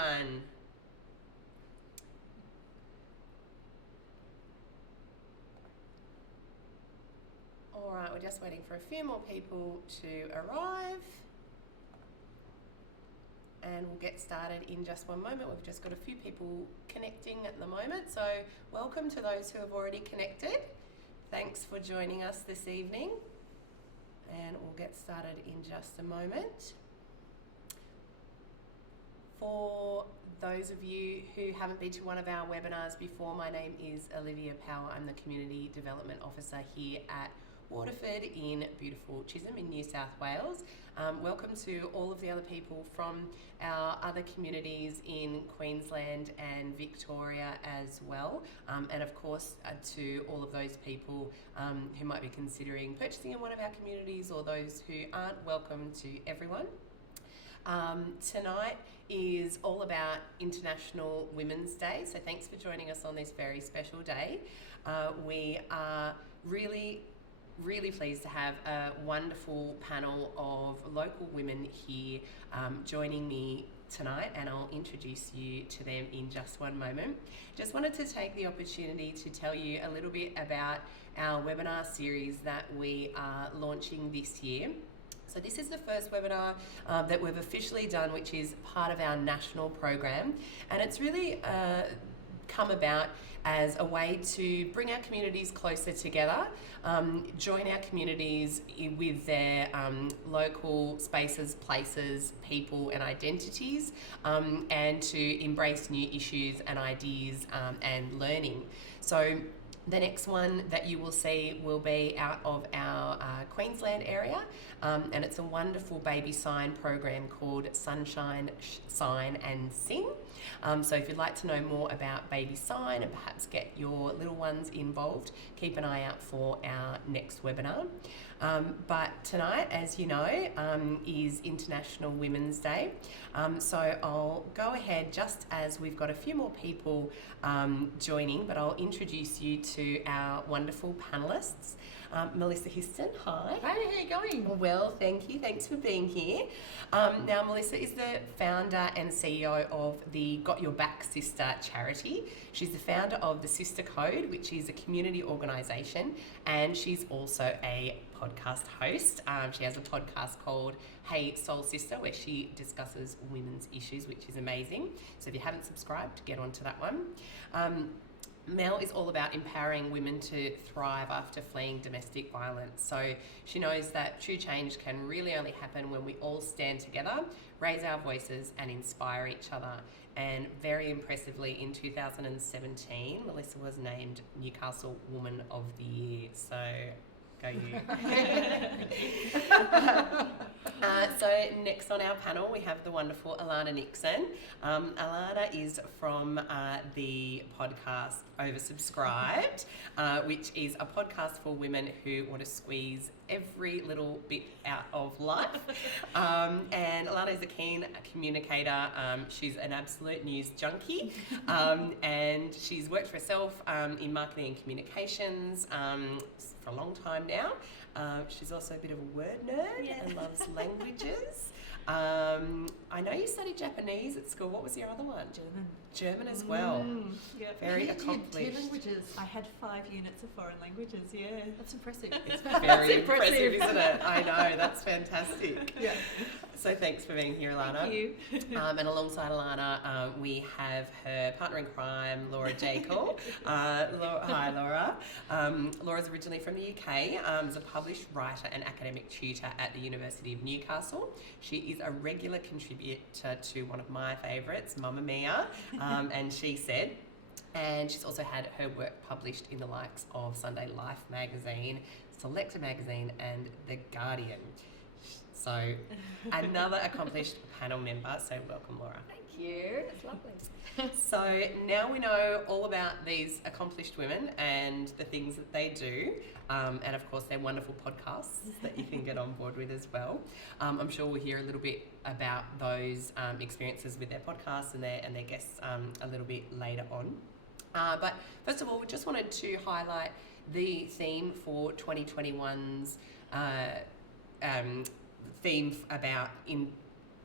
everyone. All right, we're just waiting for a few more people to arrive. And we'll get started in just one moment. We've just got a few people connecting at the moment. So welcome to those who have already connected. Thanks for joining us this evening. And we'll get started in just a moment. For those of you who haven't been to one of our webinars before, my name is Olivia Power. I'm the Community Development Officer here at Waterford in beautiful Chisholm in New South Wales. Welcome to all of the other people from our other communities in Queensland and Victoria as well. And of course to all of those people who might be considering purchasing in one of our communities, or those who aren't. Welcome to everyone. Tonight is all about International Women's Day, so thanks for joining us on this very special day. We are really pleased to have a wonderful panel of local women here joining me tonight, and I'll introduce you to them in just one moment. Just wanted to take the opportunity to tell you a little bit about our webinar series that we are launching this year. So this is the first webinar that we've officially done, which is part of our national program, and it's really come about as a way to bring our communities closer together, join our communities with their local spaces, places, people and identities, and to embrace new issues and ideas and learning. So the next one that you will see will be out of our Queensland area, and it's a wonderful baby sign program called Sunshine, Sign and Sing. So if you'd like to know more about baby sign and perhaps get your little ones involved, keep an eye out for our next webinar. But tonight, as you know, is International Women's Day. So I'll go ahead, just as we've got a few more people joining, but I'll introduce you to our wonderful panellists. Melissa Histon, hi. Hey, how are you going? Well, thank you. Thanks for being here. Now, Melissa is the founder and CEO of the Got Your Back Sister charity. She's the founder of the Sister Code, which is a community organisation, and she's also a podcast host. She has a podcast called Hey Soul Sister, where she discusses women's issues, which is amazing. So if you haven't subscribed, get onto that one. Mel is all about empowering women to thrive after fleeing domestic violence. So she knows that true change can really only happen when we all stand together, raise our voices and inspire each other. And very impressively, in 2017, Melissa was named Newcastle Woman of the Year. So go you. So next on our panel, we have the wonderful Alana Nixon. Alana is from the podcast Oversubscribed, which is a podcast for women who want to squeeze every little bit out of life. And Alana is a keen communicator. She's an absolute news junkie, and she's worked for herself in marketing and communications for a long time now. She's also a bit of a word nerd and loves languages. I know you studied Japanese at school. What was your other one? German as well. Yep. Very You accomplished. did 2 languages. I had 5 units of foreign languages. Yeah, that's impressive. It's very impressive, isn't it? I know, that's fantastic. Yeah. So thanks for being here, Alana. Thank you. And alongside Alana, we have her partner in crime, Laura Jackel. Hi, Laura. Laura's originally from the UK, is a published writer and academic tutor at the University of Newcastle. She is a regular contributor to one of my favourites, Mamma Mia, and She Said. And she's also had her work published in the likes of Sunday Life magazine, Selector magazine, and The Guardian. So another accomplished panel member, so welcome, Laura. Thank you, it's lovely. So now we know all about these accomplished women and the things that they do, and of course their wonderful podcasts that you can get on board with as well. I'm sure we'll hear a little bit about those experiences with their podcasts and their guests a little bit later on. But first of all, we just wanted to highlight the theme for 2021's theme about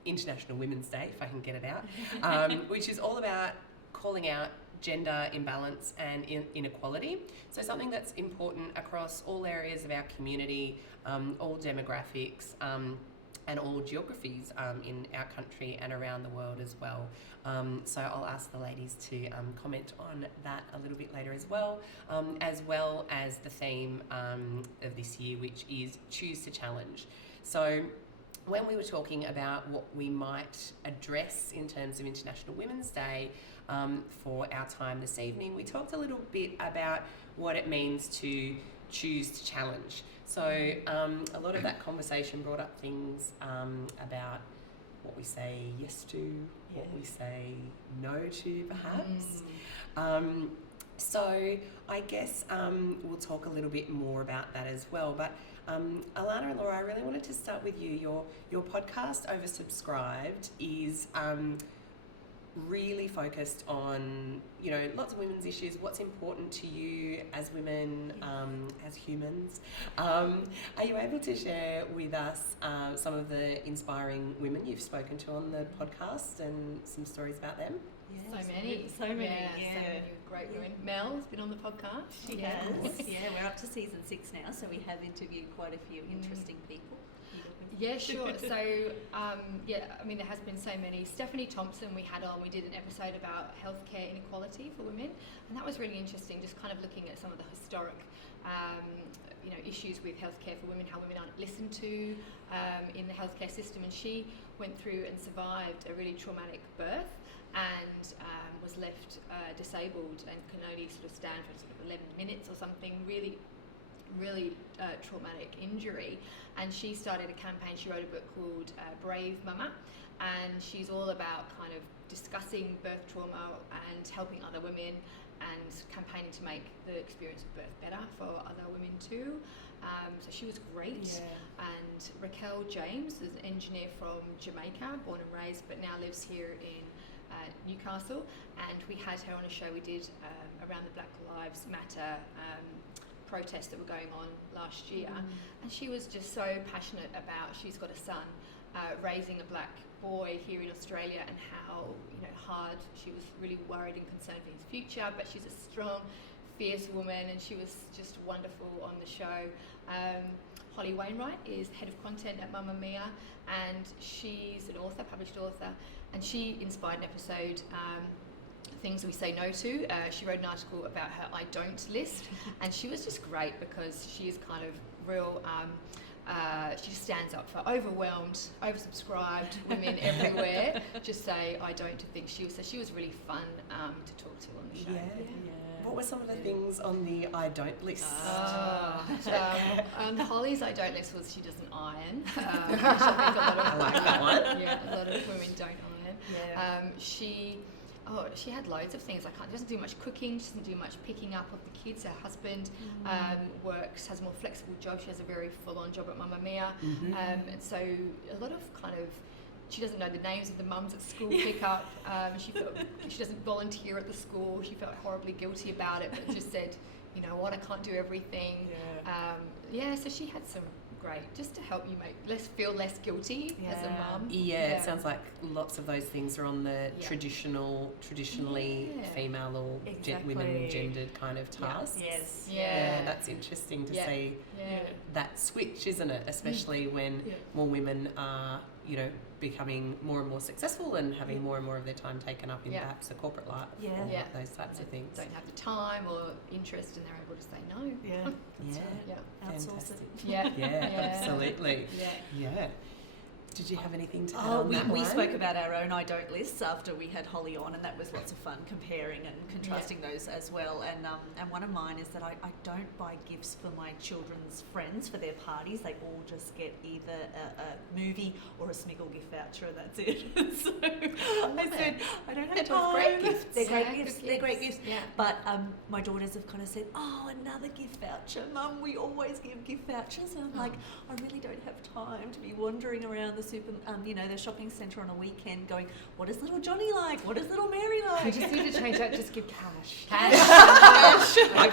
International Women's Day, if I can get it out, which is all about calling out gender imbalance and inequality. So something that's important across all areas of our community, all demographics, and all geographies in our country and around the world as well. So I'll ask the ladies to comment on that a little bit later as well as the theme of this year, which is Choose to Challenge. So when we were talking about what we might address in terms of International Women's Day for our time this evening, we talked a little bit about what it means to choose to challenge. So a lot of that conversation brought up things about what we say yes to, what we say no to perhaps. So I guess we'll talk a little bit more about that as well. But Alana and Laura, I really wanted to start with you. Your podcast, Oversubscribed, is really focused on, you know, lots of women's issues, what's important to you as women, as humans. Are you able to share with us some of the inspiring women you've spoken to on the podcast and some stories about them? So many. So many great women. Mel's been on the podcast. She has. Yeah, we're up to season 6 now, so we have interviewed quite a few interesting people. Yeah, sure. So, I mean, there has been so many. Stephanie Thompson we had on, we did an episode about healthcare inequality for women, and that was really interesting, just kind of looking at some of the historic, issues with healthcare for women, how women aren't listened to in the healthcare system, and she went through and survived a really traumatic birth and was left disabled and can only sort of stand for sort of 11 minutes or something, really traumatic injury. And she started a campaign. She wrote a book called Brave Mama, and she's all about kind of discussing birth trauma and helping other women and campaigning to make the experience of birth better for other women too. So she was great. And Raquel James is an engineer from Jamaica, born and raised, but now lives here in Newcastle, and we had her on a show we did around the Black Lives Matter protests that were going on last year, and she was just so passionate about, she's got a son, raising a black boy here in Australia, and how hard, she was really worried and concerned for his future, but she's a strong, fierce woman, and she was just wonderful on the show. Holly Wainwright is head of content at Mamma Mia, and she's an author, published author, and she inspired an episode, Things We Say No To. She wrote an article about her I Don't list, and she was just great because she is kind of real, she just stands up for overwhelmed, oversubscribed women everywhere. Just say I don't to things. She was really fun to talk to on the show. What were some of the things on the I don't list? On Holly's I don't list was she doesn't iron. Which I think a lot of I like that one. Yeah, a lot of women don't iron. She had loads of things. She doesn't do much cooking. She doesn't do much picking up of the kids. Her husband works, has a more flexible job. She has a very full-on job at Mamma Mia, and so a lot of she doesn't know the names of the mums at school pick up. She doesn't volunteer at the school. She felt horribly guilty about it, but just said, you know what, I can't do everything. So she had some great, just to help you feel less guilty as a mum. It sounds like lots of those things are on the traditionally female or women gendered kind of tasks. That's interesting to see that switch, isn't it? Especially when more women are, becoming more and more successful and having more and more of their time taken up in perhaps the corporate life, those types of things. Don't have the time or interest, and they're able to say no. Fantastic. Absolutely. Yeah. Did you have anything to add on that we one? spoke about our own I don't lists after we had Holly on, and that was lots of fun comparing and contrasting those as well. And one of mine is that I don't buy gifts for my children's friends for their parties. They all just get either a movie or a Smiggle gift voucher, and that's it. So I said, I don't have time. Great gifts. They're great gifts. They're great gifts. Yeah. But my daughters have kind of said, oh, another gift voucher. Mum, we always give gift vouchers. And I'm like, I really don't have time to be wandering around the the shopping centre on a weekend going, what is little Johnny like? What is little Mary like? You just need to change that, just give cash. Cash. I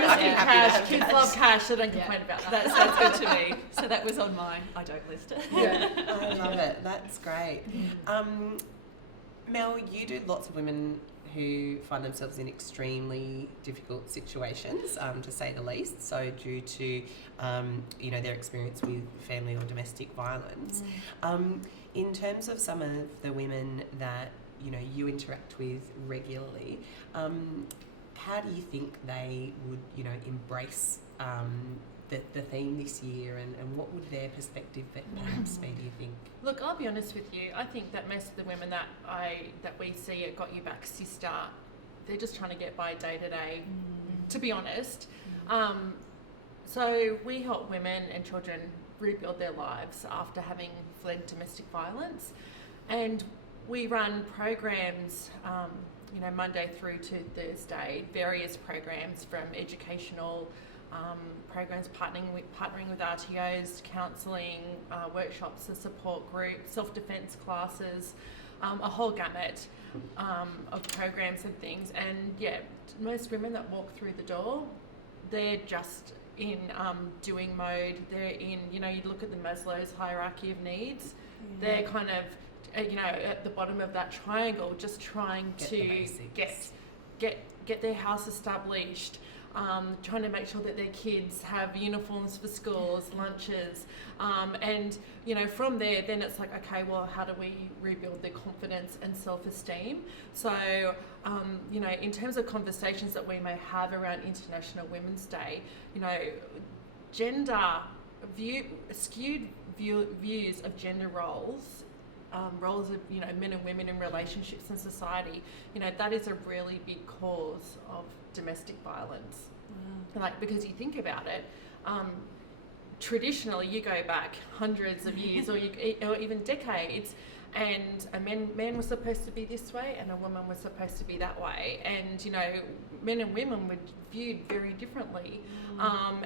just give cash. Kids love cash, so don't complain about that. That sounds good to me. So that was on mine. I don't list it. Yeah. I love it. That's great. Mel, you do lots of women who find themselves in extremely difficult situations, to say the least. So due to, their experience with family or domestic violence. In terms of some of the women that, you interact with regularly, how do you think they would, embrace the theme this year, and what would their perspective perhaps be, do you think? Look, I'll be honest with you. I think that most of the women that we see at Got You Back Sister, they're just trying to get by day to day, to be honest. So we help women and children rebuild their lives after having fled domestic violence, and we run programs, Monday through to Thursday, various programs from educational programs, partnering with RTOs, counselling, workshops, a support group, self-defence classes, a whole gamut of programs and things. And yeah, most women that walk through the door, they're just in doing mode. They're in, you look at the Maslow's hierarchy of needs. They're kind of, at the bottom of that triangle, just trying to get their house established. Trying to make sure that their kids have uniforms for schools, lunches, and from there then it's like, okay, well, how do we rebuild their confidence and self-esteem? So in terms of conversations that we may have around International Women's Day, skewed views of gender roles of men and women in relationships in society, that is a really big cause of domestic violence. Because you think about it, traditionally you go back hundreds of years or even decades, and a man was supposed to be this way and a woman was supposed to be that way, and men and women were viewed very differently,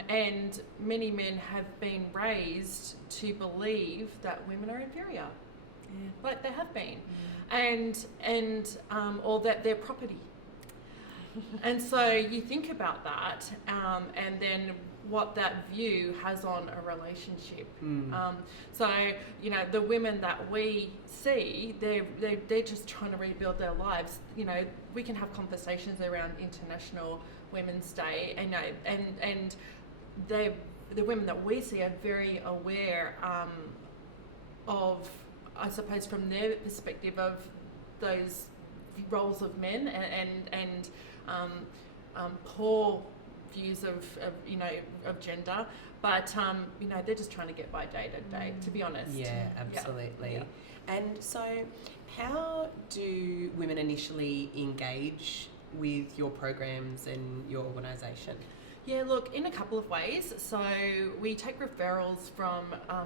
and many men have been raised to believe that women are inferior. Like they have been, and or that they're property. And so you think about that, and then what that view has on a relationship. So the women that we see, they're just trying to rebuild their lives. We can have conversations around International Women's Day, and the women that we see are very aware of, I suppose, from their perspective, of those roles of men and poor views of gender, but they're just trying to get by day to day, to be honest. Yeah, absolutely. Yeah. And so how do women initially engage with your programs and your organisation? Yeah, look, in a couple of ways. So we take referrals from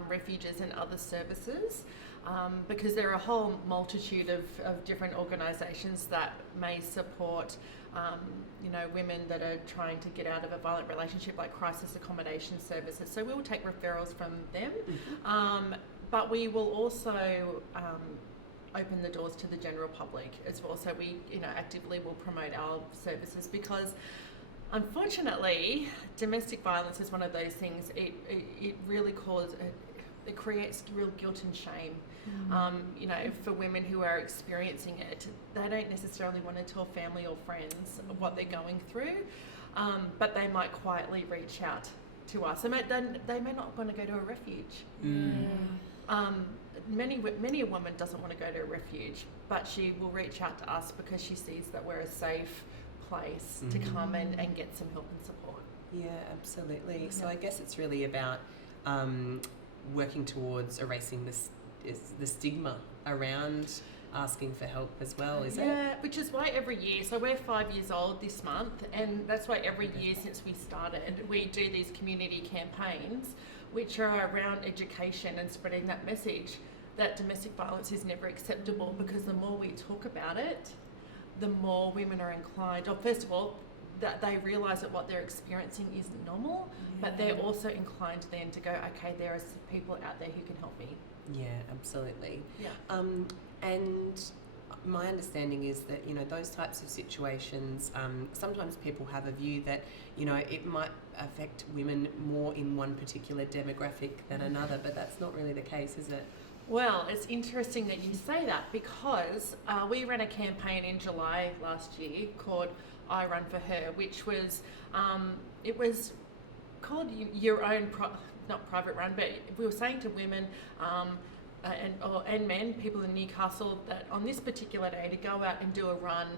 refuges and other services, because there are a whole multitude of different organisations that may support women that are trying to get out of a violent relationship, like crisis accommodation services. So we will take referrals from them, but we will also open the doors to the general public as well. So we actively will promote our services, because unfortunately domestic violence is one of those things, it really it creates real guilt and shame. For women who are experiencing it, they don't necessarily want to tell family or friends of what they're going through, but they might quietly reach out to us. They may not want to go to a refuge. Many a woman doesn't want to go to a refuge, but she will reach out to us because she sees that we're a safe place to come and get some help and support. Yeah, absolutely. So I guess it's really about working towards erasing the stigma around asking for help as well, is it? Yeah, which is why every year, so we're 5 years old this month, and that's why every year since we started, we do these community campaigns which are around education and spreading that message that domestic violence is never acceptable, because the more we talk about it, the more women are inclined, or first of all, that they realise that what they're experiencing isn't normal, but they're also inclined then to go, okay, there are people out there who can help me. Yeah, absolutely. Yeah. And my understanding is that, you know, those types of situations, sometimes people have a view that, you know, it might affect women more in one particular demographic than another, but that's not really the case, is it? Well, it's interesting that you say that, because we ran a campaign in July last year called I Run For Her, which was, it was called your own, not private run, but we were saying to women and men, people in Newcastle, that on this particular day to go out and do a run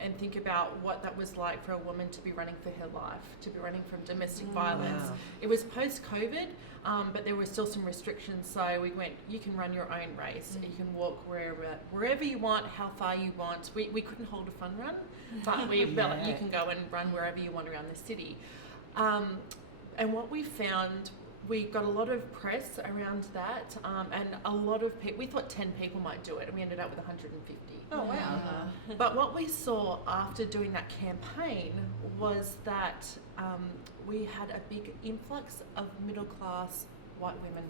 and think about what that was like for a woman to be running for her life, to be running from domestic violence. Wow. It was post-COVID, but there were still some restrictions, so we went, you can run your own race, you can walk wherever you want, how far you want. We couldn't hold a fun run, but we felt like you can go and run wherever you want around the city. And what we found, we got a lot of press around that, and a lot of people, we thought 10 people might do it, and we ended up with 150. Oh, wow. But what we saw after doing that campaign was that we had a big influx of middle-class white women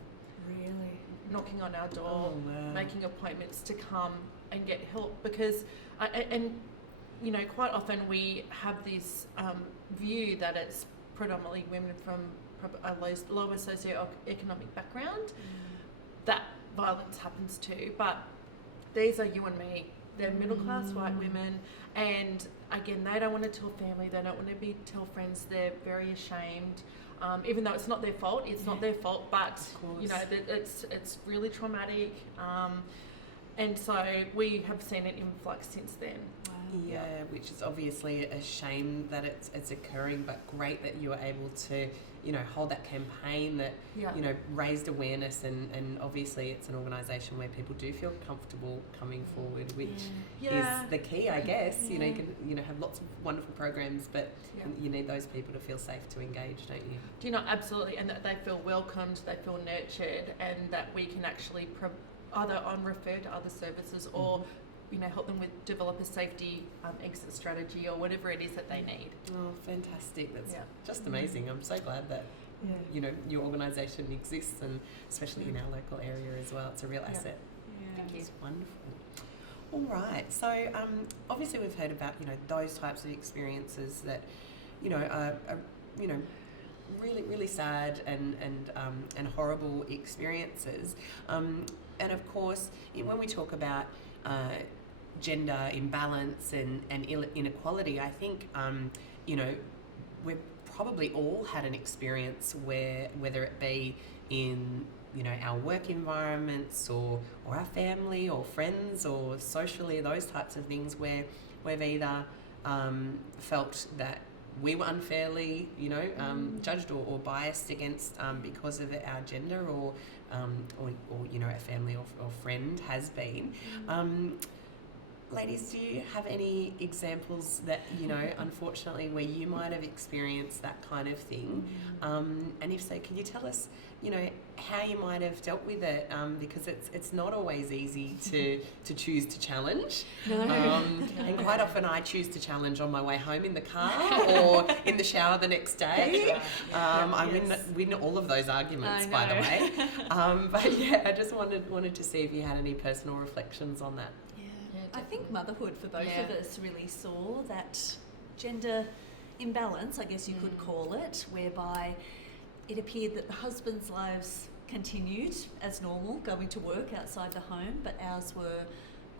Really? knocking on our door, Oh, wow. making appointments to come and get help, because, and you know, quite often we have this view that it's predominantly women from a lower socioeconomic background that violence happens to, but these are you and me. They're middle-class white women, and again, they don't want to tell family, they don't want to tell friends, they're very ashamed, even though it's not their fault, but you know, it's really traumatic, and so we have seen an influx since then. Yeah, which is obviously a shame that it's occurring, but great that you were able to, you know, hold that campaign that, you know, raised awareness, and obviously it's an organisation where people do feel comfortable coming forward, which is the key, I guess. You know, you can, you know, have lots of wonderful programs, but you need those people to feel safe to engage, don't you? Do you know, absolutely, and that they feel welcomed, they feel nurtured, and that we can actually either refer to other services or you know, help them with develop a safety exit strategy or whatever it is that they need. Oh, fantastic. That's just amazing. I'm so glad that, you know, your organisation exists, and especially in our local area as well. It's a real asset. Yeah. It's wonderful. All right. So obviously we've heard about, you know, those types of experiences that, you know, are you know, really, really sad and horrible experiences. And of course, when we talk about gender imbalance and inequality, I think, you know, we've probably all had an experience where, whether it be in, you know, our work environments or our family or friends or socially, those types of things, where we've either felt that we were unfairly, you know, judged or biased against because of our gender, or you know, a family or friend has been. Ladies, do you have any examples that, you know, unfortunately, where you might have experienced that kind of thing? And if so, can you tell us, you know, how you might have dealt with it? Because it's not always easy to choose to challenge. And quite often I choose to challenge on my way home in the car or in the shower the next day. I win all of those arguments, by the way. But yeah, I just wanted to see if you had any personal reflections on that. I think motherhood for both of us really saw that gender imbalance, I guess you could call it, whereby it appeared that the husbands' lives continued as normal, going to work outside the home, but ours were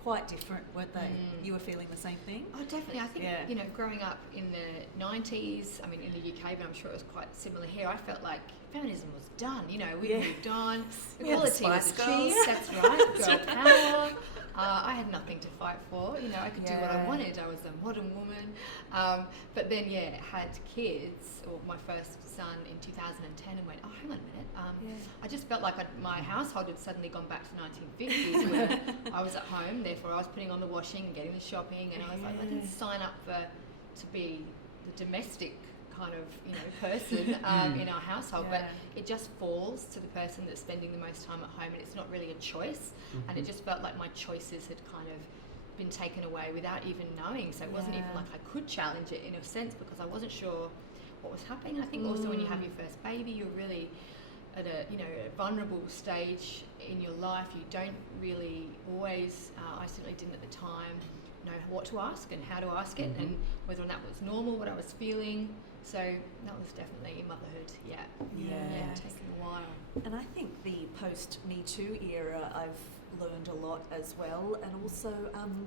quite different, weren't they? You were feeling the same thing? Oh, definitely. I think, you know, growing up in the 90s, I mean, in the UK, but I'm sure it was quite similar here, I felt like feminism was done. You know, we moved on. Equality was achieved. That's right. Girl power. I had nothing to fight for. You know, I could do what I wanted. I was a modern woman. But then, had kids, or my first son in 2010, and went, oh, hang on a minute. I just felt like my household had suddenly gone back to 1950s, where I was at home. Therefore, I was putting on the washing and getting the shopping, and I was like, I didn't sign up to be the domestic kind of, you know, person in our household, but it just falls to the person that's spending the most time at home, and it's not really a choice. And it just felt like my choices had kind of been taken away without even knowing. So it wasn't even like I could challenge it in a sense, because I wasn't sure what was happening. I think also when you have your first baby, you're really at a vulnerable stage in your life. You don't really always, I certainly didn't at the time, know what to ask and how to ask it, and whether or not that was normal, what I was feeling. So that was definitely motherhood, taking a while. And I think the post-Me Too era, I've learned a lot as well, and also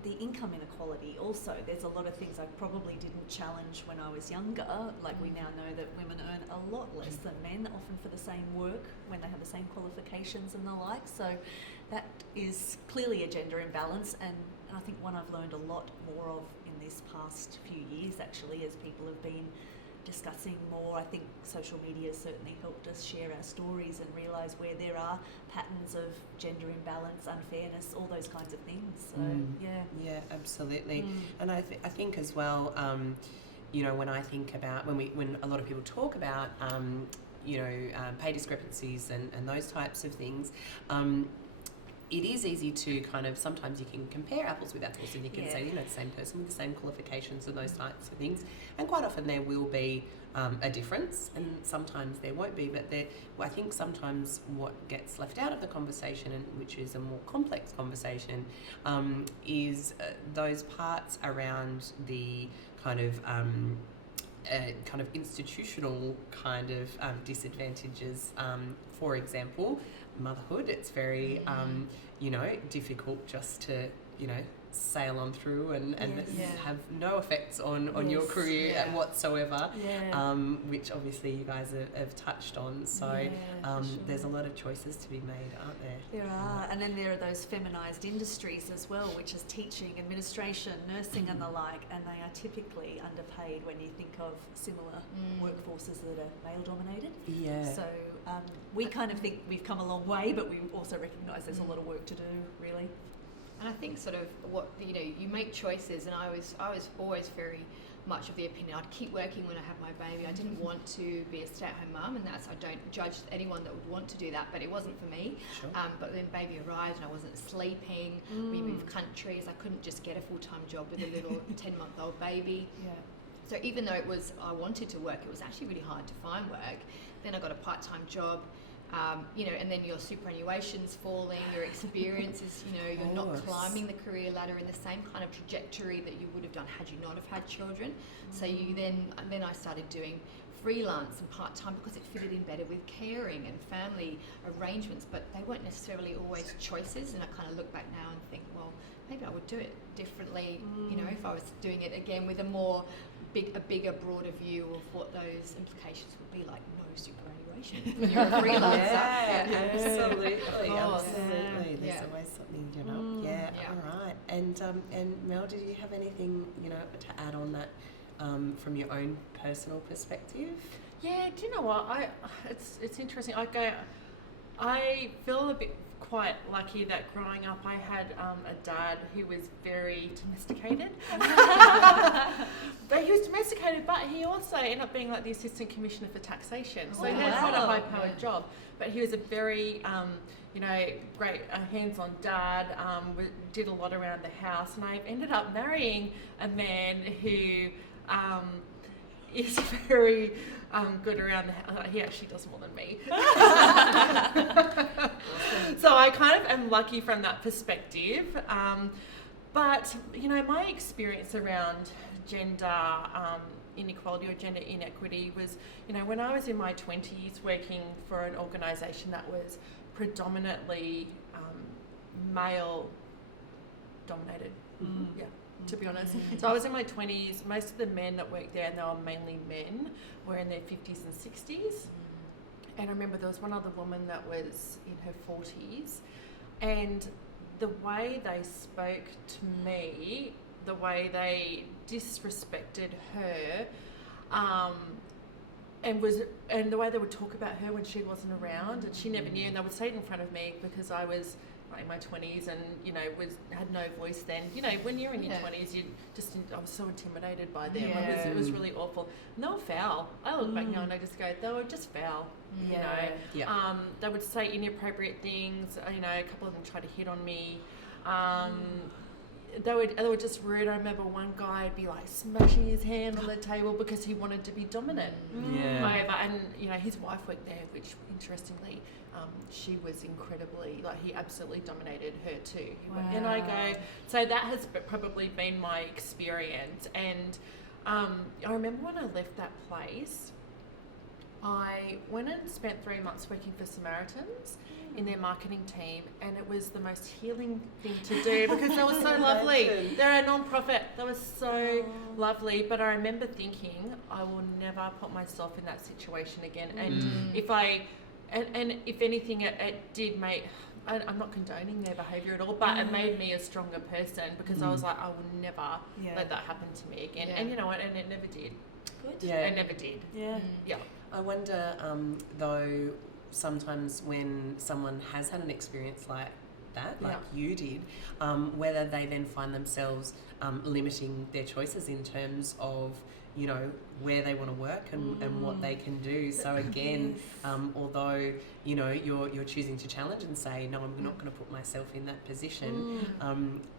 the income inequality. Also, there's a lot of things I probably didn't challenge when I was younger. Like we now know that women earn a lot less than men, often for the same work when they have the same qualifications and the like. So that is clearly a gender imbalance, and I think one I've learned a lot more of in this past few years, actually, as people have been discussing more. I think social media has certainly helped us share our stories and realise where there are patterns of gender imbalance, unfairness, all those kinds of things. So yeah, absolutely. And I think as well, when I think about when a lot of people talk about pay discrepancies and those types of things, it is easy to kind of, sometimes you can compare apples with apples, and you can say, the same person with the same qualifications and those types of things. And quite often there will be a difference, and sometimes there won't be. But I think sometimes what gets left out of the conversation, and which is a more complex conversation, is those parts around the kind of institutional kind of disadvantages. For example, motherhood. It's very difficult just to sail on through and have no effects on your career whatsoever, which obviously you guys have touched on. So there's a lot of choices to be made, aren't there? There are, and then there are those feminised industries as well, which is teaching, administration, nursing and the like, and they are typically underpaid when you think of similar workforces that are male dominated. So we kind of think we've come a long way, but we also recognise there's a lot of work to do, really. And I think sort of what, you make choices, and I was always very much of the opinion I'd keep working when I have my baby. I didn't want to be a stay-at-home mum, and I don't judge anyone that would want to do that, but it wasn't for me. Sure. But then baby arrived and I wasn't sleeping. We moved countries. I couldn't just get a full-time job with a little 10-month-old baby. So even though I wanted to work, it was actually really hard to find work. Then I got a part-time job. And then your superannuation's falling, your experiences, you're not climbing the career ladder in the same kind of trajectory that you would have done had you not have had children. So then I started doing freelance and part-time because it fitted in better with caring and family arrangements, but they weren't necessarily always choices. And I kind of look back now and think, well, maybe I would do it differently, if I was doing it again with a bigger, broader view of what those implications would be, like no superannuation when you're a freelancer. Absolutely. There's always something, all right. And Mel, did you have anything, to add on that from your own personal perspective? Yeah, do you know what? It's interesting. I feel a bit quite lucky that growing up I had a dad who was very domesticated. But he was domesticated, but he also ended up being like the Assistant Commissioner for Taxation. So he had quite a high-powered job. But he was a very, great hands-on dad, did a lot around the house. And I ended up marrying a man who is very good around the house. He actually does more than me. So I kind of am lucky from that perspective. But, my experience around gender inequality or gender inequity was, when I was in my 20s working for an organisation that was predominantly male dominated. To be honest. So I was in my 20s. Most of the men that worked there, and they were mainly men, were in their 50s and 60s. And I remember there was one other woman that was in her 40s. And the way they spoke to me, the way they disrespected her, and the way they would talk about her when she wasn't around, and she never knew, and they would say it in front of me because I was in my 20s and had no voice then. When you're in your 20s, I was so intimidated by them. It was really awful. And they were foul. I look back now and I just go, they were just foul. They would say inappropriate things. A couple of them tried to hit on me. they were just rude. I remember one guy would be like smashing his hand on the table because he wanted to be dominant over, and you know, his wife worked there, which interestingly, she was incredibly, like, he absolutely dominated her too. And I go, so that has probably been my experience. And I remember when I left that place, I went and spent 3 months working for Samaritans in their marketing team, and it was the most healing thing to do because they were so lovely. They're a non-profit. They were so lovely. But I remember thinking, I will never put myself in that situation again. And if anything, it did make, I'm not condoning their behaviour at all, but it made me a stronger person because I was like, I will never let that happen to me again. And you know what? And it never did. Good. It never did. Yeah. I wonder, though, sometimes when someone has had an experience like that, like you did, whether they then find themselves limiting their choices in terms of, you know, where they want to work and what they can do. So again, although, you know, you're choosing to challenge and say, no, I'm not going to put myself in that position,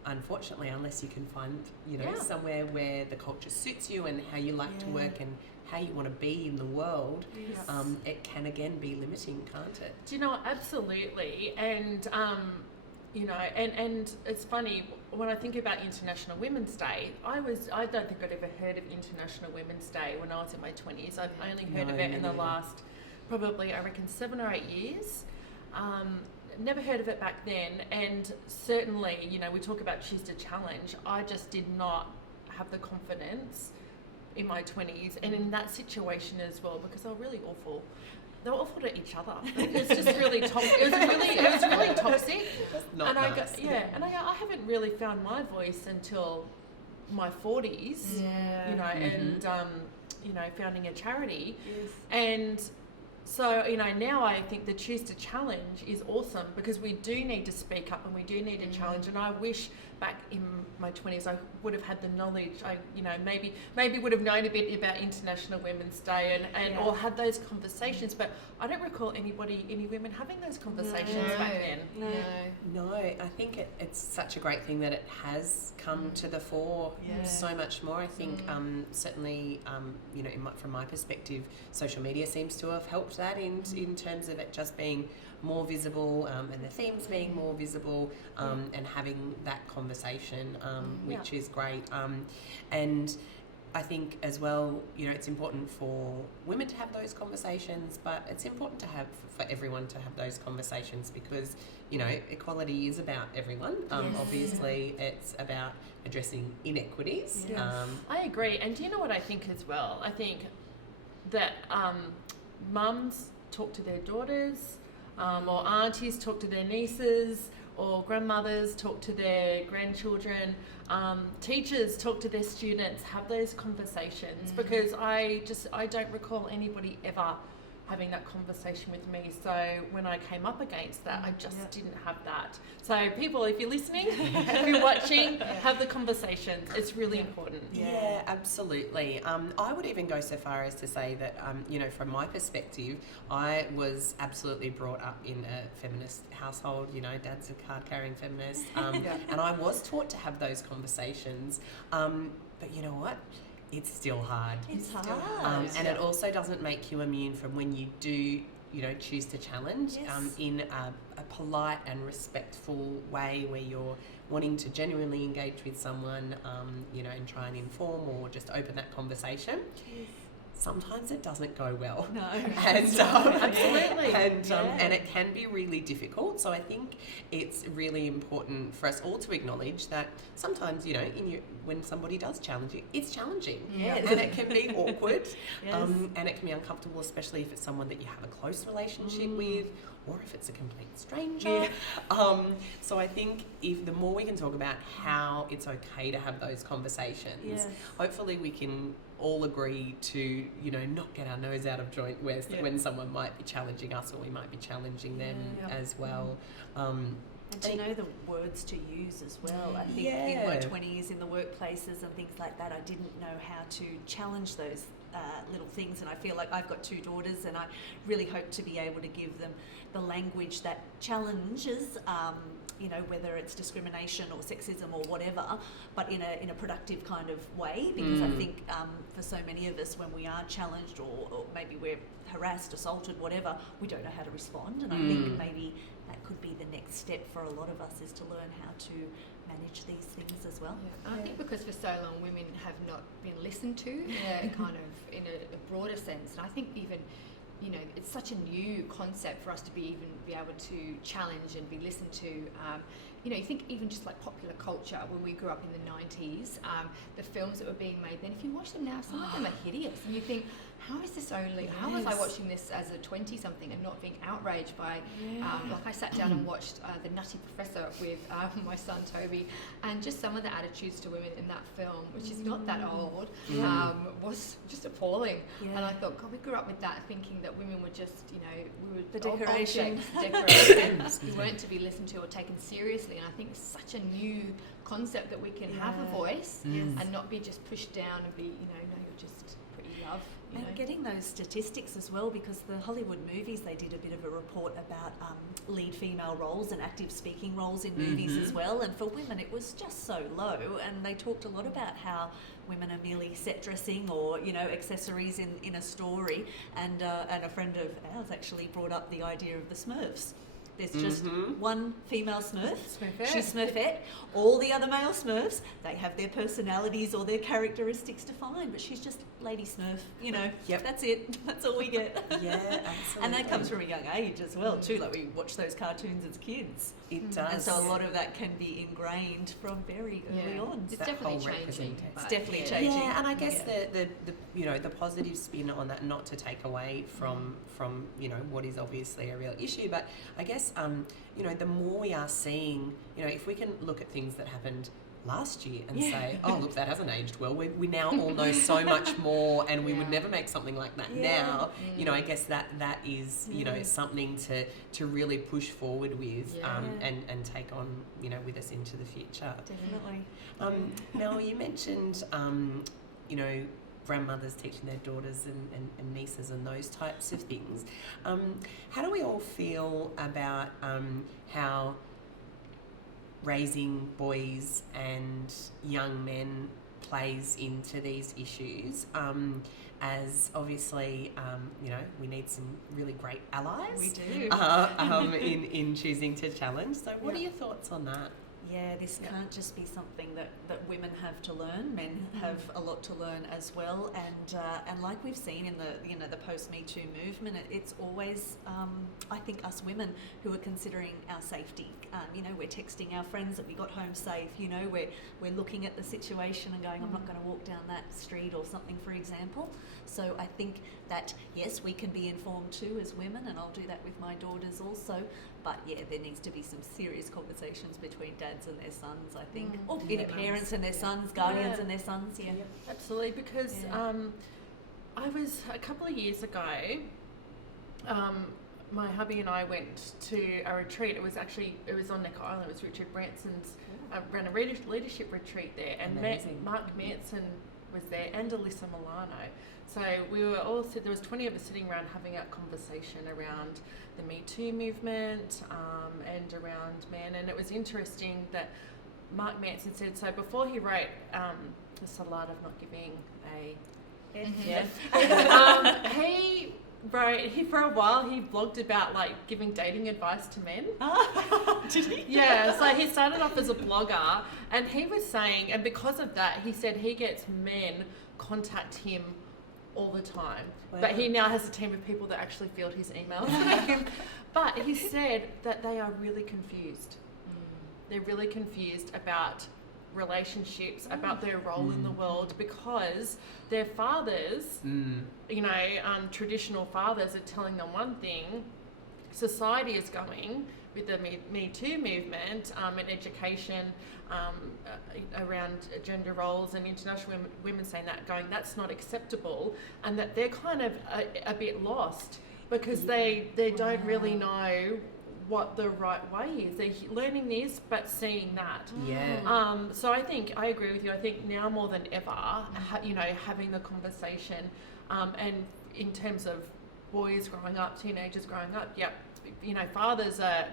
unfortunately, unless you can find, you know, somewhere where the culture suits you and how you like to work and how you want to be in the world, it can again be limiting, can't it? Do you know, absolutely. And you know, and it's funny, when I think about International Women's Day, I don't think I'd ever heard of International Women's Day when I was in my 20s. I've only heard of it in the last, probably, I reckon, 7 or 8 years. Never heard of it back then. And certainly, you know, we talk about choose to challenge. I just did not have the confidence in my 20s and in that situation as well, because they were really awful. They were awful to each other. It was just really toxic. It was really toxic. Not and nice. I haven't really found my voice until my 40s. You know, and you know, founding a charity, and so, you know, now I think the choose to challenge is awesome because we do need to speak up and we do need to challenge. And I wish back in my 20s I would have had the knowledge. I, you know, maybe would have known a bit about International Women's Day and or had those conversations. But I don't recall any women having those conversations back then. No, I think it's such a great thing that it has come to the fore so much more. I think certainly, you know, from my perspective, social media seems to have helped that in terms of it just being more visible and the themes being more visible and having that conversation, which is great. And I think as well, you know, it's important for women to have those conversations, but it's important for everyone to have those conversations because, you know, equality is about everyone. Obviously, it's about addressing inequities. I agree. And do you know what I think as well? I think that mums talk to their daughters, or aunties talk to their nieces, or grandmothers talk to their grandchildren, teachers talk to their students, have those conversations, because I don't recall anybody ever having that conversation with me. So when I came up against that, I just didn't have that. So people, if you're listening, if you're watching, have the conversations. It's really important. Yeah, absolutely. I would even go so far as to say that, you know, from my perspective, I was absolutely brought up in a feminist household. You know, Dad's a card-carrying feminist. And I was taught to have those conversations. But you know what? It's still hard. It's hard. And it also doesn't make you immune from when you do, you know, choose to challenge in a polite and respectful way where you're wanting to genuinely engage with someone, you know, and try and inform or just open that conversation. Sometimes it doesn't go well. No. And absolutely. And it can be really difficult. So I think it's really important for us all to acknowledge that sometimes, you know, when somebody does challenge you, it's challenging. And it can be awkward. And it can be uncomfortable, especially if it's someone that you have a close relationship with, or if it's a complete stranger. So I think if the more we can talk about how it's okay to have those conversations, hopefully we can all agree to, you know, not get our nose out of joint when someone might be challenging us or we might be challenging them as well. And to know the words to use as well. I think in my 20s, in the workplaces and things like that, I didn't know how to challenge those little things, and I feel like I've got 2 daughters and I really hope to be able to give them the language that challenges you know, whether it's discrimination or sexism or whatever, but in a productive kind of way, because I think for so many of us, when we are challenged or maybe we're harassed, assaulted, whatever, we don't know how to respond, and I think maybe that could be the next step for a lot of us, is to learn how to manage these things as well. Yeah. I think because for so long women have not been listened to, kind of in a broader sense, and I think even, you know, it's such a new concept for us to be able to challenge and be listened to. You know, you think even just like popular culture, when we grew up in the 90s, the films that were being made then, if you watch them now, some of them are hideous, and you think, how is this how was I watching this as a 20-something and not being outraged by, like I sat down and watched The Nutty Professor with my son Toby, and just some of the attitudes to women in that film, which is not that old, was just appalling. And I thought, God, we grew up with that, thinking that women were just, you know, we were the decoration. Decorations. We weren't to be listened to or taken seriously, and I think it's such a new concept that we can have a voice and not be just pushed down and be, you know, no, you're just pretty love. And getting those statistics as well, because the Hollywood movies, they did a bit of a report about lead female roles and active speaking roles in movies as well, and for women it was just so low, and they talked a lot about how women are merely set dressing or, you know, accessories in a story, and a friend of ours actually brought up the idea of the Smurfs. There's just one female Smurf. She's Smurfette. All the other male Smurfs, they have their personalities or their characteristics defined, but she's just Lady Smurf, you know. That's it. That's all we get. Yeah, absolutely. And that comes from a young age as well, too. Like, we watch those cartoons as kids. It does. And so a lot of that can be ingrained from very early on. It's definitely changing. It's definitely changing. Yeah, and I guess the you know, the positive spin on that, not to take away from you know, what is obviously a real issue, but I guess you know, the more we are seeing, you know, if we can look at things that happened last year and say, oh, look, that hasn't aged well. We now all know so much more, and we would never make something like that now. You know, I guess that is, you know, something to really push forward with and take on, you know, with us into the future. Definitely. Mel, you mentioned, you know, grandmothers teaching their daughters and nieces and those types of things. How do we all feel about how raising boys and young men plays into these issues, as obviously, you know, we need some really great allies. We do. In choosing to challenge. So what are your thoughts on that? Yeah, this can't just be something that women have to learn. Men have a lot to learn as well, and like we've seen in the post Me Too movement, it's always I think us women who are considering our safety. You know, we're texting our friends that we got home safe. You know, we're looking at the situation and going, I'm not going to walk down that street or something, for example. So I think that yes, we can be informed too as women, and I'll do that with my daughters also. But yeah, there needs to be some serious conversations between dads and their sons, I think, or parents and their sons, guardians and their sons. Yeah, absolutely. Because I was a couple of years ago. My hubby and I went to a retreat. It was on Necker Island. It was Richard Branson's ran a leadership retreat there, and Mark Manson was there, and Alyssa Milano. So we were all there was 20 of us sitting around having a conversation around the Me Too movement and around men. And it was interesting that Mark Manson said, so before he wrote the Salad of Not Giving a he wrote, for a while he blogged about like giving dating advice to men. Did he? Yeah, so he started off as a blogger, and he was saying, and because of that, he said he gets men contact him all the time. Wow. But he now has a team of people that actually field his emails for him. But he said that they are really confused. They're really confused about relationships, about their role in the world, because their fathers, you know, traditional fathers are telling them one thing, society is going with the Me Too movement and education around gender roles and international women saying that, going, that's not acceptable, and that they're kind of a bit lost because they don't really know what the right way is. They're learning this but seeing that. So I think I agree with you. I think now more than ever, you know, having the conversation and in terms of boys growing up, teenagers growing up, yep, you know,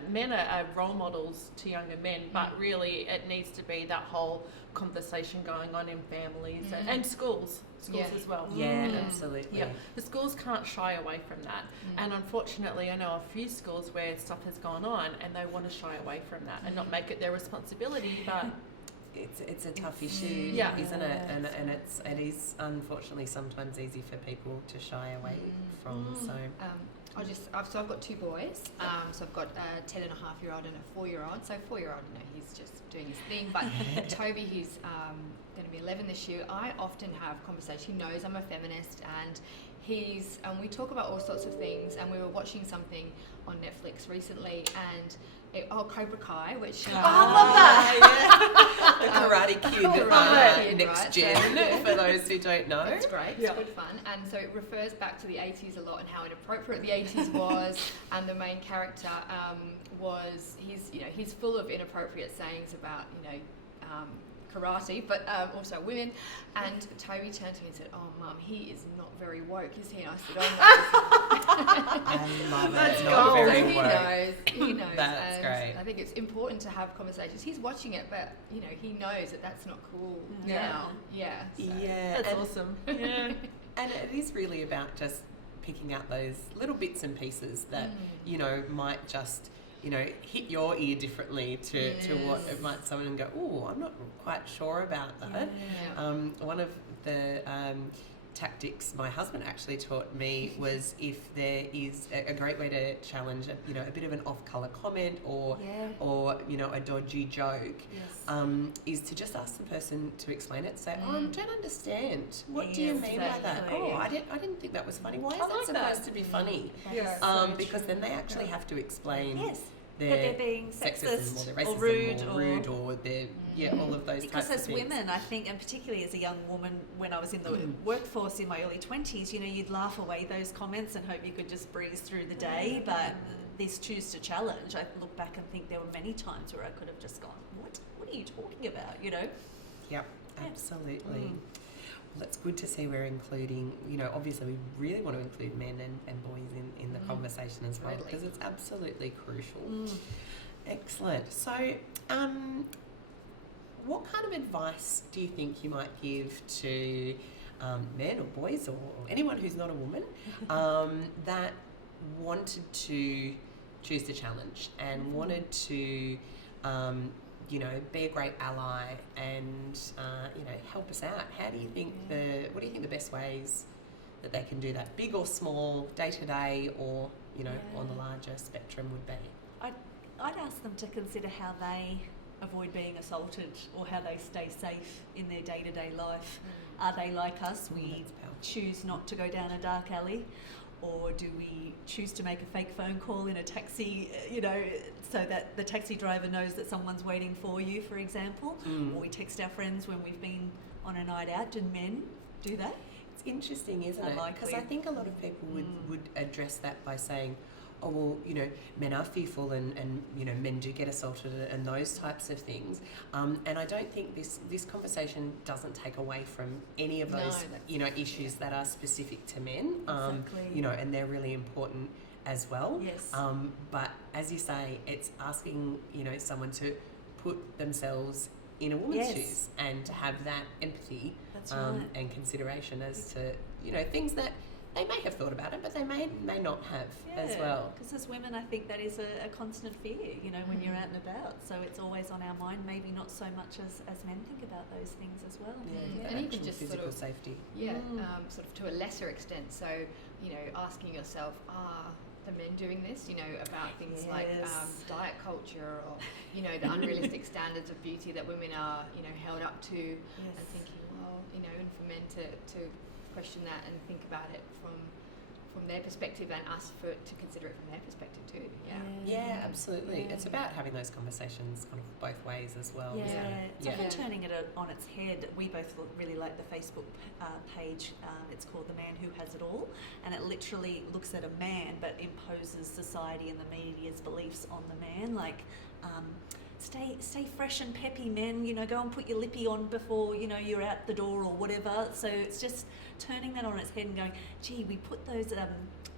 men are role models to younger men, but really it needs to be that whole conversation going on in families and schools as well. Yeah, absolutely. Yeah, the schools can't shy away from that, and unfortunately I know a few schools where stuff has gone on and they want to shy away from that and not make it their responsibility, but it's a tough issue, isn't it? And it is unfortunately sometimes easy for people to shy away from. So I've got 2 boys. So I've got a 10-and-a-half-year-old and a 4-year-old. So 4-year-old, you know, he's just doing his thing. But Toby, who's going to be 11 this year, I often have conversations. He knows I'm a feminist, and we talk about all sorts of things. And we were watching something on Netflix recently, and Cobra Kai, which I love that. The Karate Kid, Next right? Gen, for those who don't know. It's great. It's good fun, and so it refers back to the 80s a lot and how inappropriate the 80s was. And the main character he's full of inappropriate sayings about karate, but also women. And Toby turned to me and said, "Oh, Mum, he is not very woke, is he?" And I said, "Oh no." I love it. That's Not gold. very He woke. knows. He knows. That's and great. I think it's important to have conversations. He's watching it, but you know, he knows that that's not cool Yeah. now. Yeah. So. Yeah, That's and, awesome. Yeah. and it is really about just picking out those little bits and pieces that you know might just hit your ear differently to what it might someone go, oh, I'm not quite sure about that. Yeah. One of the tactics my husband actually taught me was if there is a great way to challenge a bit of an off-color comment or a dodgy joke, is to just ask the person to explain it. Say, I don't understand. What do you mean by that? Exactly. Oh, I didn't think that was funny. Why is that like supposed that. to be funny? Yeah. Because then they actually have to explain Yes. their That they're being sexism or their sexist racism or rude or rude or their all of those Because types as of things. women, I think, and particularly as a young woman, when I was in the workforce in my early 20s, you'd laugh away those comments and hope you could just breeze through the day. But this choose to challenge, I look back and think there were many times where I could have just gone, what are you talking about, Yep, absolutely. Well, it's good to see we're including, obviously we really want to include men and boys in the conversation as well, Totally. because it's absolutely crucial. Excellent. So, what kind of advice do you think you might give to men or boys or anyone who's not a woman that wanted to choose to challenge and wanted to be a great ally and help us out? How do you think what do you think the best ways that they can do that, big or small, day to day, or on the larger spectrum would be? I'd ask them to consider how they avoid being assaulted or how they stay safe in their day-to-day life. Are they like us? We That's powerful. choose not to go down a dark alley, or do we choose to make a fake phone call in a taxi, so that the taxi driver knows that someone's waiting for you, for example? Or we text our friends when we've been on a night out. Do men do that? It's interesting, isn't it? Unlikely. Because I think a lot of people would address that by saying, oh, well, men are fearful and men do get assaulted and those types of things. And I don't think this conversation doesn't take away from any of those, issues that are specific to men. Exactly. And they're really important as well. Yes. But as you say, it's asking, someone to put themselves in a woman's shoes and to have that empathy That's right. and consideration as to, things that they may have thought about it, but they may not have as well. Because as women, I think that is a constant fear, when you're out and about. So it's always on our mind, maybe not so much as men think about those things as well. Yeah, And even actual just physical sort of safety. sort of to a lesser extent. So, asking yourself, are the men doing this? About things like diet culture or, the unrealistic standards of beauty that women are, held up to, and thinking, well, and for men to question that and think about it from their perspective, and us to consider it from their perspective too. Yeah, absolutely. It's about having those conversations kind of both ways as well. Yeah, isn't it? it's often turning it on its head. We both really like the Facebook page. It's called The Man Who Has It All, and it literally looks at a man but imposes society and the media's beliefs on the man. Like, stay fresh and peppy, men. Go and put your lippy on before you're out the door or whatever. So it's just turning that on its head and going, gee, we put those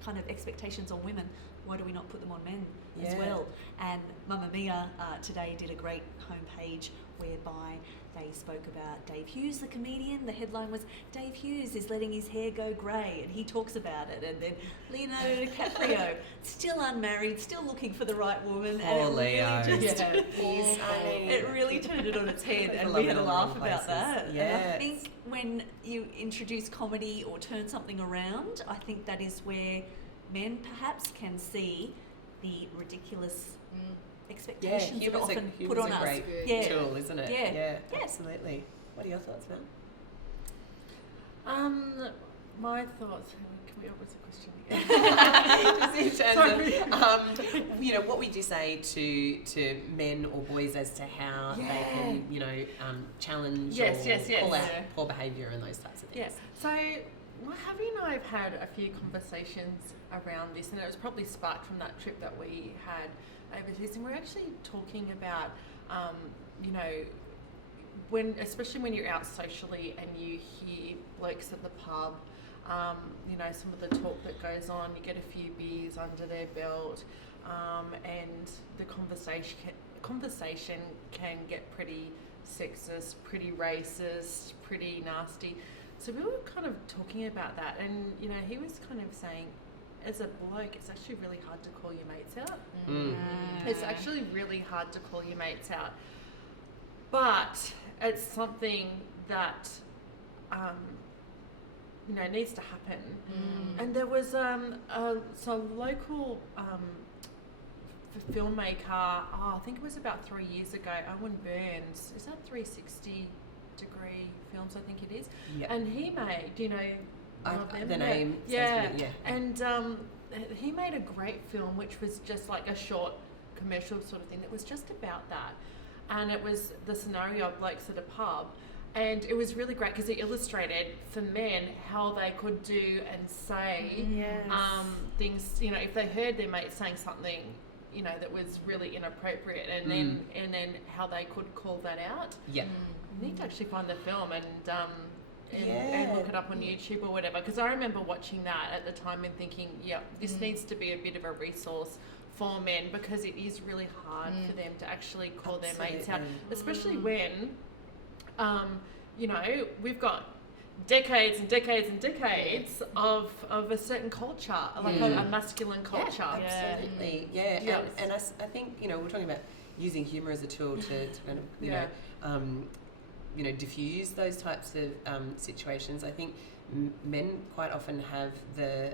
kind of expectations on women. Why do we not put them on men as well? And Mamma Mia today did a great homepage whereby they spoke about Dave Hughes, the comedian. The headline was, Dave Hughes is letting his hair go grey, and he talks about it. And then Leonardo DiCaprio, still unmarried, still looking for the right woman. Poor Leo. It really turned it on its head, and we had a laugh about that. Yes. And I think when you introduce comedy or turn something around, I think that is where men perhaps can see the ridiculous expectations that are often put on us. Humor's a great tool, isn't it? Yeah. Absolutely. What are your thoughts, Mel? My thoughts. Can we open the question again? Just in terms of, what would you say to men or boys as to how they can, challenge or call out poor behaviour and those types of things? Yeah. So, Javi and I have had a few conversations around this, and it was probably sparked from that trip that we had over this, and we're actually talking about, especially when you're out socially and you hear blokes at the pub, some of the talk that goes on, you get a few beers under their belt, and the conversation can get pretty sexist, pretty racist, pretty nasty. So we were kind of talking about that, and he was kind of saying, as a bloke, it's actually really hard to call your mates out. It's actually really hard to call your mates out, but it's something that needs to happen. And there was a local filmmaker, I think it was about 3 years ago, Owen Burns. Is that 360 Degree Films? I think it is. Yep. And he made, the name. And he made a great film, which was just like a short commercial sort of thing that was just about that. And it was the scenario of blokes at a pub. And it was really great because it illustrated for men how they could do and say things, if they heard their mate saying something, that was really inappropriate, and then how they could call that out. Yeah. You need to actually find the film and look it up on YouTube or whatever, because I remember watching that at the time and thinking, this needs to be a bit of a resource for men, because it is really hard for them to actually call their mates out, especially when we've got decades and decades and decades of a certain culture, like a masculine culture. Absolutely. And I think we're talking about using humour as a tool to kind of diffuse those types of situations. I think men quite often have the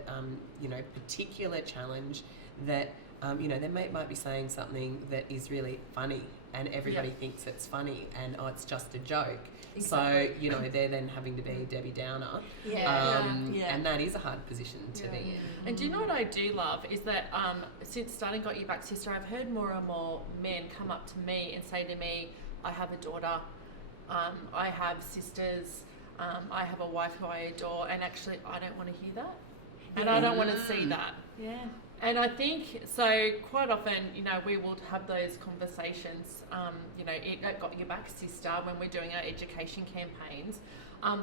particular challenge that their mate might be saying something that is really funny, and everybody thinks it's funny, and it's just a joke. Exactly. So they're then having to be Debbie Downer, and that is a hard position to be in. And do you know what I do love is that since starting Got Your Back Sister, I've heard more and more men come up to me and say to me, I have a daughter, I have sisters, I have a wife who I adore, and actually I don't want to hear that, and I don't want to see that. And I think, so quite often, we will have those conversations, at Got Your Back Sister, when we're doing our education campaigns,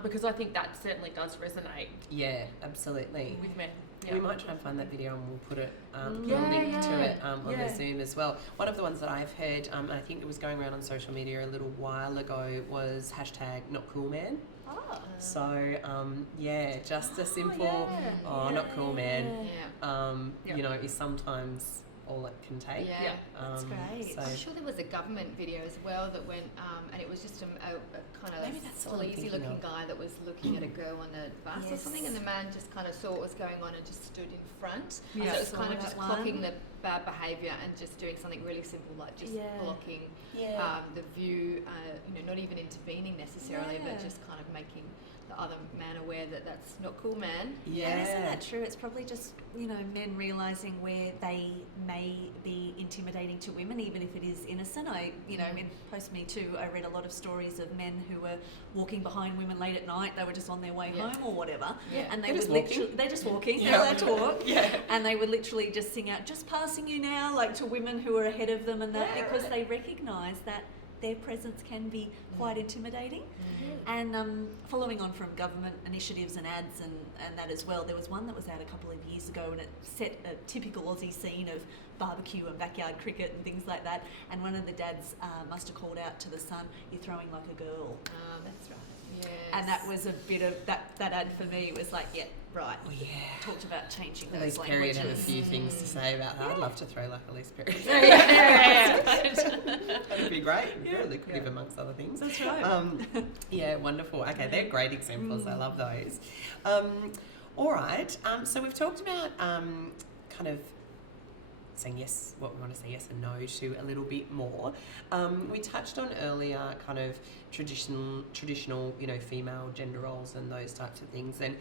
because I think that certainly does resonate. Yeah, absolutely. With men. Yeah. We might try and find that video, and we'll put it, a link to it on the Zoom as well. One of the ones that I've heard, I think it was going around on social media a little while ago, was #NotCoolMan. So, just a simple, not cool, man, is sometimes all it can take. That's great. I'm sure there was a government video as well that went, and it was just a kind of sleazy looking guy that was looking at a girl on a bus or something, and the man just kind of saw what was going on and just stood in front. So it was kind of just clocking the bad behaviour and just doing something really simple like just blocking the view, not even intervening necessarily, but just kind of making the other man aware that that's not cool, man. And isn't that true? It's probably just, men realising where they may be intimidating to women, even if it is innocent. In Post Me Too, I read a lot of stories of men who were walking behind women late at night. They were just on their way home or whatever. And they're just walking. They're just walking. They're allowed to walk. And they would literally just sing out, just past passing you now, like to women who are ahead of them and that, Yeah. because they recognise that their presence can be quite intimidating. And following on from government initiatives and ads and that as well, there was one that was out a couple of years ago and it set a typical Aussie scene of barbecue and backyard cricket and things like that, and one of the dads must have called out to the son, "You're throwing like a girl." That's right. Yes. And that was a bit of that ad for me was like, yeah, right. Oh, yeah. Talked about changing Elise those Perry languages. had a few things to say about that. I'd love to throw like Elise Perry. That'd be great. Yeah, lucrative amongst other things. That's right. Yeah, wonderful. Okay, they're great examples. I love those. All right. So we've talked about kind of saying yes, what we want to say yes and no to a little bit more. We touched on earlier kind of traditional, you know, female gender roles and those types of things. And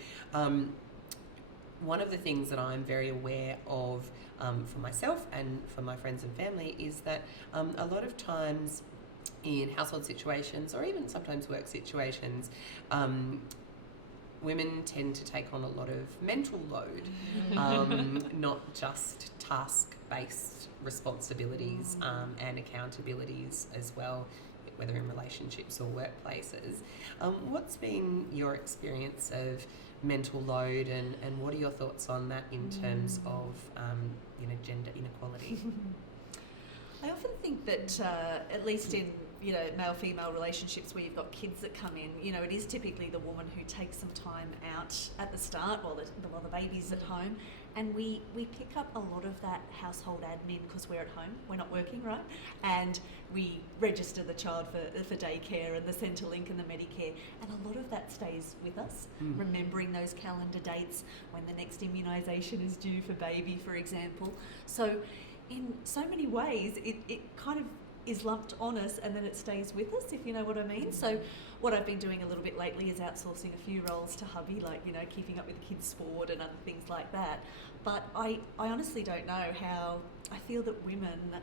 one of the things that I'm very aware of for myself and for my friends and family is that a lot of times in household situations or even sometimes work situations, women tend to take on a lot of mental load, not just task-based responsibilities and accountabilities as well, whether in relationships or workplaces. What's been your experience of mental load and what are your thoughts on that in terms of you know, gender inequality? I often think that at least in, you know, male-female relationships where you've got kids that come in, you know, it is typically the woman who takes some time out at the start while the baby's at home, and we pick up a lot of that household admin because we're at home, we're not working, right? And we register the child for daycare and the Centrelink and the Medicare, and a lot of that stays with us, remembering those calendar dates when the next immunisation is due for baby, for example. So in so many ways, it kind of is lumped on us and then it stays with us, if you know what I mean. So what I've been doing a little bit lately is outsourcing a few roles to hubby, like, you know, keeping up with the kids' sport and other things like that. But I honestly don't know how I feel that women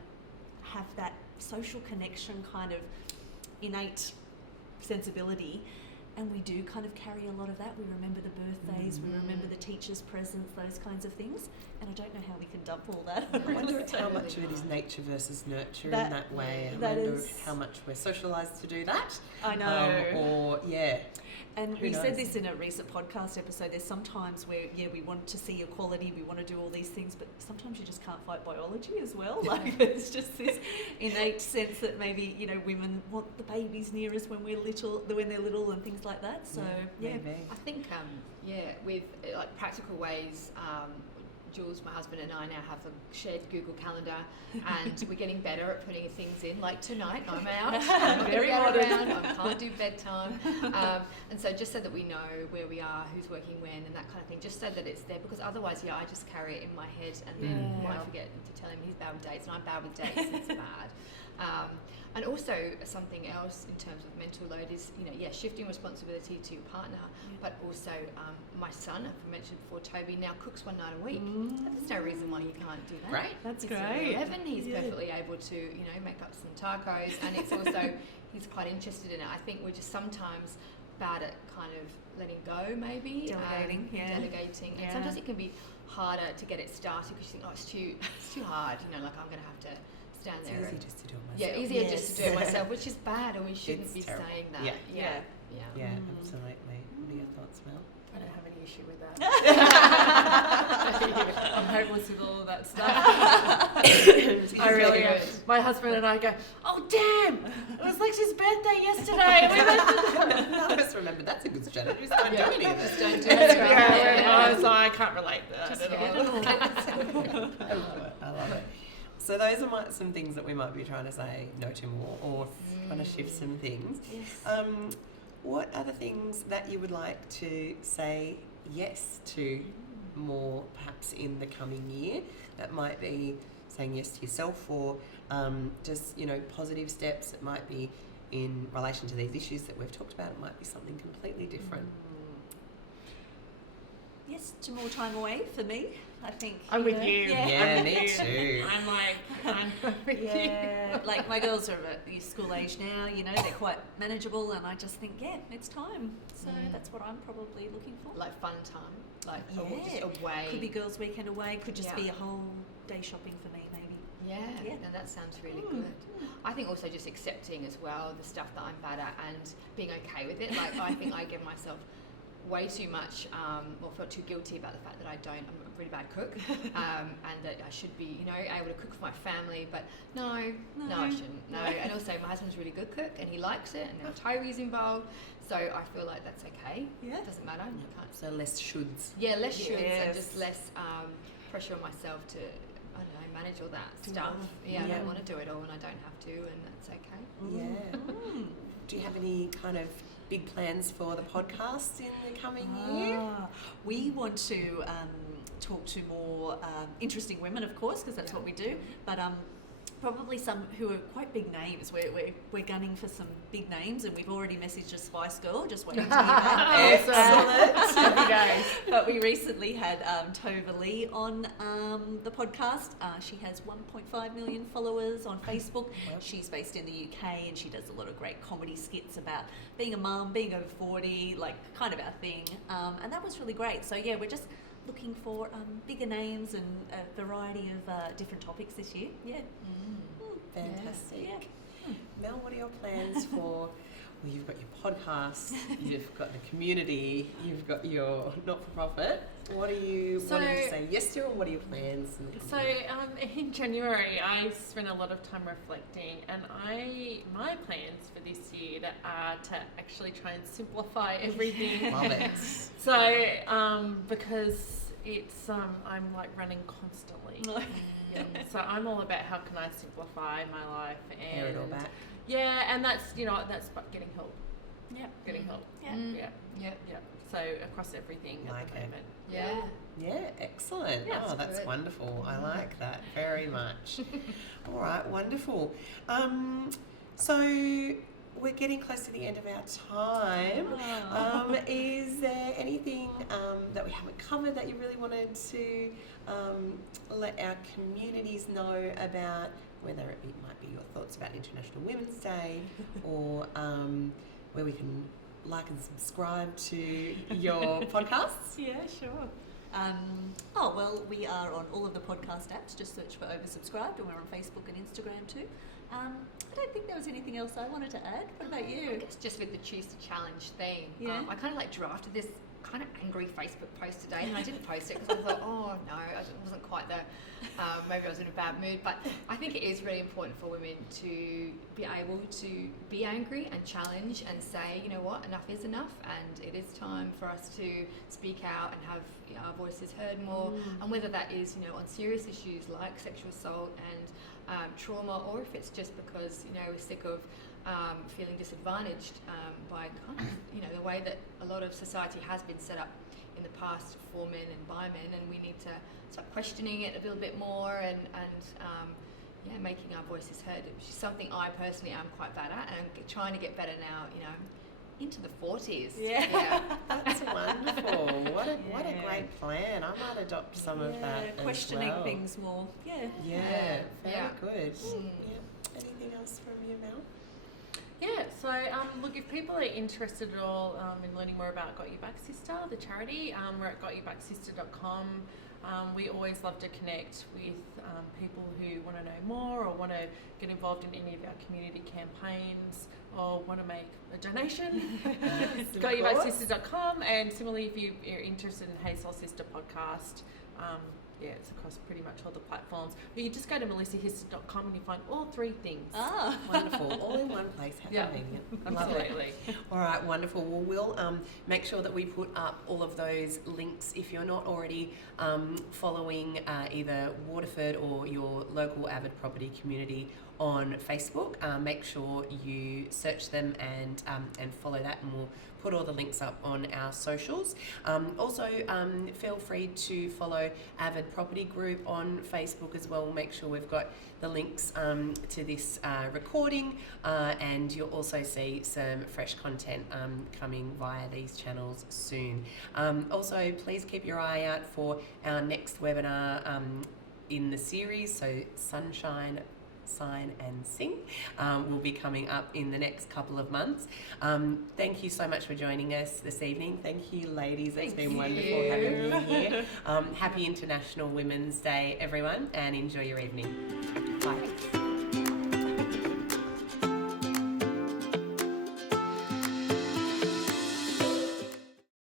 have that social connection kind of innate sensibility, and we do kind of carry a lot of that. We remember the birthdays, we remember the teacher's presence, those kinds of things, and I don't know how we can dump all that. I wonder how much of it is nature versus nurture in that way. I wonder how much we're socialised to do that. I know. Or, yeah. And Who we said knows? this in a recent podcast episode, there's sometimes where, yeah, we want to see equality, we want to do all these things, but sometimes you just can't fight biology as well. Like, it's just this innate sense that maybe, you know, women want the babies near us when they're little and things like that. So, yeah. Maybe. I think, with like practical ways, Jules, my husband, and I now have a shared Google Calendar, and we're getting better at putting things in. Like tonight, I'm out. I'm not Very going to get modern. around. I can't do bedtime. And so just so that we know where we are, who's working when, and that kind of thing, just so that it's there, because otherwise, I just carry it in my head and then might forget to tell him he's bad with dates, and I'm bad with dates. It's bad. And also something else in terms of mental load is, you know, shifting responsibility to your partner, but also my son, I mentioned before, Toby, now cooks one night a week. There's no reason why he can't do that. Great. That's He's great. 11, he's perfectly able to, you know, make up some tacos, and it's also, he's quite interested in it. I think we're just sometimes bad at kind of letting go, maybe. Delegating, Delegating. And sometimes it can be harder to get it started because you think, it's too hard, you know, like I'm going to have to stand there. It's easy just to do it myself. Yeah, easier just to do it myself, which is bad, and we shouldn't It's be terrible. saying that. Yeah. Yeah. Absolutely. What are your thoughts, Mel? I don't have any issue with that. I'm hopeless with all of that stuff. I really am. My husband and I go, oh damn, it was Lexi's birthday yesterday. We went None of us remember. That's a good strategy. Just don't do any of Just it. don't do it. I was like, I can't relate to that at all. I love it. So those are some things that we might be trying to say no to more, or trying to shift some things. Yes. What are the things that you would like to say yes to more, perhaps in the coming year? That might be saying yes to yourself, or just, you know, positive steps. It might be in relation to these issues that we've talked about. It might be something completely different. yes to more time away for me. I think I'm with know, you. Yeah, I'm me with you. too. I'm with yeah, like my girls are at school age now, you know, they're quite manageable, and I just think, yeah, it's time. So that's what I'm probably looking for. Like fun time, like Yeah. just away. Could be girls' weekend away, could just Yeah. be a whole day shopping for me, maybe. Yeah, Yeah. no, that sounds really good. I think also just accepting as well the stuff that I'm bad at and being okay with it. Like I think I give myself way too much, or felt too guilty about the fact that I'm a really bad cook, and that I should be, you know, able to cook for my family. But no, I shouldn't. No, and also my husband's a really good cook and he likes it, and now Tyree's involved, so I feel like that's okay. Yeah. It doesn't matter. You can't. So less shoulds. Yeah, less shoulds and Yes. just less pressure on myself to, I don't know, manage all that Do stuff. all. Yeah, I Yeah. don't want to do it all, and I don't have to, and that's okay. Yeah. Do you have any kind of big plans for the podcast in the coming year? We want to talk to more interesting women, of course, because that's what we do. But probably some who are quite big names. We're gunning for some big names, and we've already messaged a Spice Girl, just waiting to hear back. Excellent. Happy days. But we recently had Tova Lee on the podcast. She has 1.5 million followers on Facebook. Wow. She's based in the UK, and she does a lot of great comedy skits about being a mum, being over 40, like kind of our thing. And that was really great. So yeah, we're just looking for bigger names and a variety of different topics this year. Yeah. Fantastic. Yeah. Mel, what are your plans for? Well, you've got your podcast, you've got the community, you've got your not-for-profit. What are you wanting to say yes to, and what are your plans? So in January, I spent a lot of time reflecting, and my plans for this year are to actually try and simplify everything. Love it. So because it's I'm like running constantly. So I'm all about how can I simplify my life and Pare it all back. yeah, and that's that's about getting help. Yeah. Getting help. Yeah. Yeah. Yeah. So across everything Like at the it. moment. Yeah. Yeah, excellent. Yeah, oh, that's that's good. wonderful. I like that very much. All right, wonderful. So we're getting close to the end of our time. Is there anything that we haven't covered that you really wanted to let our communities know about, whether it might be your thoughts about International Women's Day, or where we can like and subscribe to your podcasts? Yeah, sure. Well, we are on all of the podcast apps. Just search for Oversubscribed, and we're on Facebook and Instagram too. I don't think there was anything else I wanted to add. What about I you? guess just with the Choose to Challenge theme, Yeah. I kind of like drafted this kind of angry Facebook post today, and I didn't post it because I thought, oh no, I wasn't quite the, maybe I was in a bad mood. But I think it is really important for women to be able to be angry and challenge and say, you know what, enough is enough, and it is time for us to speak out and have our voices heard more. And whether that is, on serious issues like sexual assault and trauma, or if it's just because we're sick of feeling disadvantaged by kind of the way that a lot of society has been set up in the past for men and by men, and we need to start questioning it a little bit more and making our voices heard, which is something I personally am quite bad at, and I'm trying to get better now. Into the 40s. Yeah. That's wonderful. What a great plan. I might adopt some of that. Questioning as well. things more. Yeah. Yeah, very Yeah. good. Yeah. Anything else from you, Mel? Yeah, so look, if people are interested at all in learning more about Got Your Back Sister, the charity, we're at gotyourbacksister.com. We always love to connect with people who want to know more or want to get involved in any of our community campaigns or want to make a donation. gotyourbacksisters.com, and similarly, if you're interested in Hey Soul Sister podcast, it's across pretty much all the platforms. But you just go to melissahiston.com and you find all three things. Wonderful. All in one place. How Yeah, convenient. Love it. absolutely. All right, wonderful. Well, we'll make sure that we put up all of those links if you're not already following either Waterford or your local AVID property community on Facebook. Make sure you search them and follow that, and we'll put all the links up on our socials. Also, feel free to follow AVID Property Group on Facebook as well. We'll make sure we've got the links to this recording, and you'll also see some fresh content coming via these channels soon. Also, please keep your eye out for our next webinar in the series, so Sunshine, Sign and Sing will be coming up in the next couple of months. Thank you so much for joining us this evening. Thank you, ladies. It's been wonderful having you here. Happy International Women's Day, everyone, and enjoy your evening. Bye.